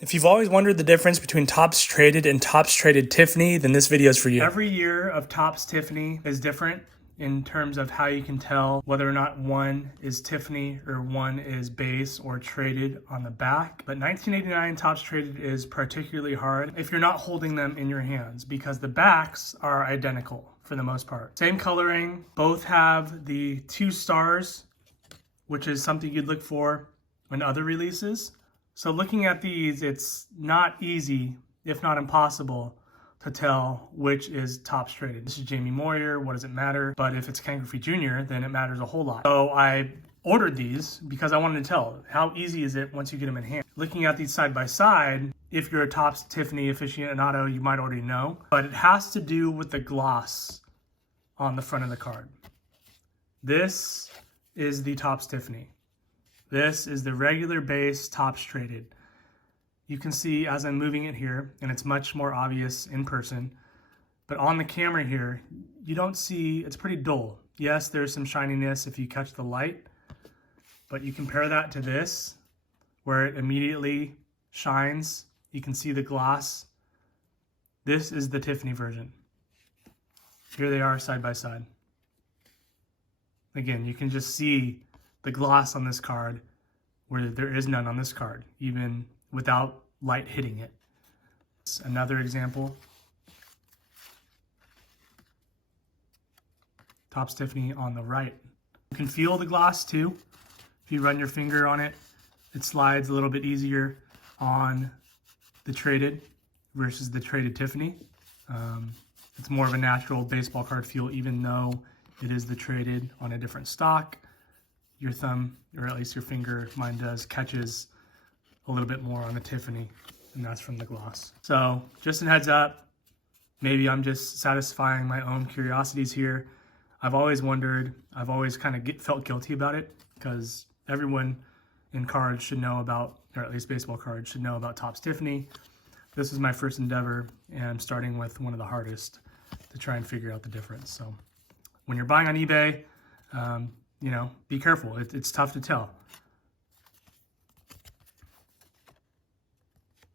If you've always wondered the difference between Topps Traded and Topps Traded Tiffany, then this video is for you. Every year of Topps Tiffany is different in terms of how you can tell whether or not one is Tiffany or one is base or traded on the back. But 1989 Topps Traded is particularly hard if you're not holding them in your hands because the backs are identical for the most part. Same coloring, both have the 2 stars, which is something you'd look for in other releases. So looking at these, it's not easy, if not impossible, to tell which is Topps Traded. This is Jamie Moyer, what does it matter? But if it's Ken Griffey Jr., then it matters a whole lot. So I ordered these because I wanted to tell how easy is it once you get them in hand. Looking at these side by side, if you're a Topps Tiffany aficionado, you might already know, but it has to do with the gloss on the front of the card. This is the Topps Tiffany. This is the regular base Topps Traded. You can see as I'm moving it here, and it's much more obvious in person, but on the camera here, you don't see, it's pretty dull. Yes, there's some shininess if you catch the light, but you compare that to this, where it immediately shines. You can see the gloss. This is the Tiffany version. Here they are side by side. Again, you can just see the gloss on this card where there is none on this card, even without light hitting it. Another example. Topps Tiffany on the right. You can feel the gloss too. If you run your finger on it, it slides a little bit easier on the Traded versus the Traded Tiffany. It's more of a natural baseball card feel, even though it is the Traded on a different stock. Your thumb, or at least your finger, mine does, catches a little bit more on the Tiffany, and that's from the gloss. So just a heads up, maybe I'm just satisfying my own curiosities here. I've always wondered, I've always kind of felt guilty about it, because everyone in cards should know about, or at least baseball cards should know about Topps Tiffany. This is my first endeavor, and I'm starting with one of the hardest to try and figure out the difference. So when you're buying on eBay, you know, be careful. It's tough to tell.